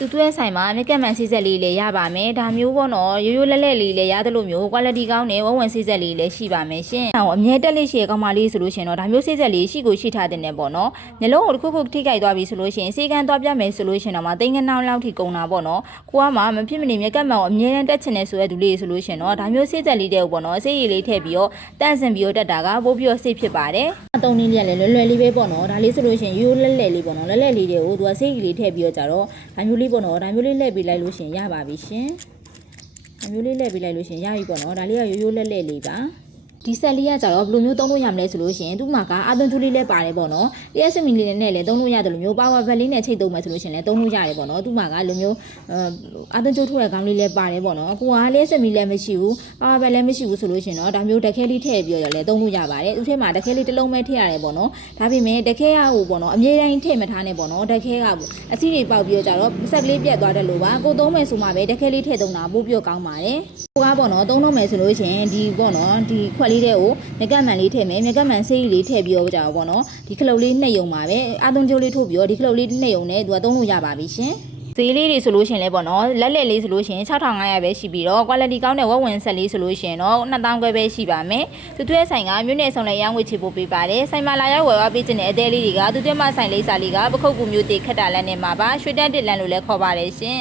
သူတို့ရဲ့ဆိုင်မှာမြက်ကက်မှန်ဆေးဆက်လေးလည်းရပါမယ်ဒါမျိုးပေါ့နော်ရိုးရိုးလက်လက်လေးလည်းရတယ်လို့မျိုး quality ကောင်းတဲ့ဝဝင်ဆေးဆက်လေးလည်းရှိပါမယ်ရှင်ဟောအမြဲတက်လေးရှိရကောင်းပါလေးဆိုလို့ရှင်တော့ဒါမျိုးဆေးဆက်လေးရှိကိုရှိထားတဲ့နဲ့ပေါ့နော်မျိုးလုံးကိုတစ်ခုခုထိခိုက်သွားပြီဆိုလို့ရှင်ဆေးကန်းသွားပြမယ်ဆိုလို့ရှင်တော့မှသိန်းကနောင်လောက်ထိကုန်တာပေါ့နော်ကိုကမှမဖြစ်မနေမြက်ကက်မှန်ကိုအမြဲတမ်းတက်ချင်နေဆိုတဲ့သူလေးဆိုလို့ရှင်တော့ဒါမျိုးဆေးဆက်လေးတဲ့ပေါ့နော်ဆေးရည်လေးထည့်ပြီးတော့တန့်စင်ပြီးတော့တက်တာကပို့ပြီးတော့ဆေးဖြစ်ပါတယ်အသုံးနည်းလေးလည်းလွယ်လွယ်လေးပဲပေါ့နော်ဒါလေးဆိုလို့ရှင်ရိုးလက်လက်လေးပေါ့နော်လက်လက်လေးတွေကိုသူကဆေးရည်လေးထည့်ပြီးတော့ကြတော့ဒါမျိုးလေးပေါ့နော်ဒါမျိုးလေးလှည့်ပေးလိုက်လို့ရှင်ရပါပြီရှင်ဒါမျိုးလေးလှည့်ပေးလိုက်လို့ရှင်ရပြီပေါ့နော်ဒါလေးကရိုးရိုးလက်လက်လေးပါဒီဆက်လေးကကြတော့ဘယ်လိုမျိုးသုံးလို့ရမလဲဆိုလို့ရှိရင်သူ့မှာကအသွင်ကျူးလေးလည်းပါတယ်ပေါ့နော် PSM လေးနဲ့လည်းသုံးလို့ရတယ်လို့မျိုး power bank လေးနဲ့ချိတ်သုံးမယ်ဆိုလို့ရှိရင်လည်းသုံးလို့ရတယ်ပေါ့နော်သူ့မှာကလိုမျိုးအသွင်ကျူးထိုးတဲ့ခေါင်းလေးလည်းပါတယ်ပေါ့နော်ကိုကလည်းစမီလည်းမရှိဘူး power bank လည်းမရှိဘူးဆိုလို့ရှိရင်တော့ဒါမျိုးတခဲလေးထည့်ပြီးတော့လည်းသုံးလို့ရပါတယ်သူ့ထဲမှာတခဲလေးတစ်လုံးပဲထည့်ရတယ်ပေါ့နော်ဒါပေမဲ့တခဲရဟိုပေါ့နော်အမြဲတမ်းထည့်မထားနဲ့ပေါ့နော်တခဲကအစီတွေပေါက်ပြီးတော့ကြတော့ဆက်ကလေးပြတ်သွားတယ်လို့ပါကိုသုံးမယ်ဆိုမှပဲတခဲလေးထည့်သုံးတာပို့ပြီးကောင်းပါတယ်ကိုကပေါ့နော်သုံးလို့မယ်ဆိုလို့ရှိရင်ဒီပေါ့နော်ဒီခွက်လေးတွေကိုမြက်ကမှန်လေးထည့်မယ်မြက်ကမှန်ဆေးလေးထည့်ပြီးတော့ကြတော့ပေါ့နော်ဒီခလုတ်လေးနှိပ်ယုံပါပဲအာသွန်ကျိုးလေးထိုးပြီးတော့ဒီခလုတ်လေးနှိပ်ယုံနဲ့သူကသုံးလို့ရပါပြီရှင်ဈေးလေးတွေဆိုလို့ရှင်လဲပေါ့နော်လက်လက်လေးဆိုလို့ရှင်6500ပဲရှိပြီးတော့ quality ကောင်းတဲ့ဝက်ဝင်ဆက်လေးဆိုလို့ရှင်တော့2000ခွဲပဲရှိပါမယ်သူတို့ရဲ့ဆိုင်ကမြို့နယ်ဆောင်လဲရောင်းဝယ်ချပို့ပေးပါတယ်ဆိုင်မှာလာရောက်ဝယ်သွားပေးခြင်းတဲ့အသေးလေးတွေကသူတို့မှဆိုင်လေးစာလေးကပခုတ်ကူမျိုးတေခက်တာလန်းနေမှာပါရွှေတက်တစ်လန်းလို့လည်းခေါ်ပါတယ်ရှင်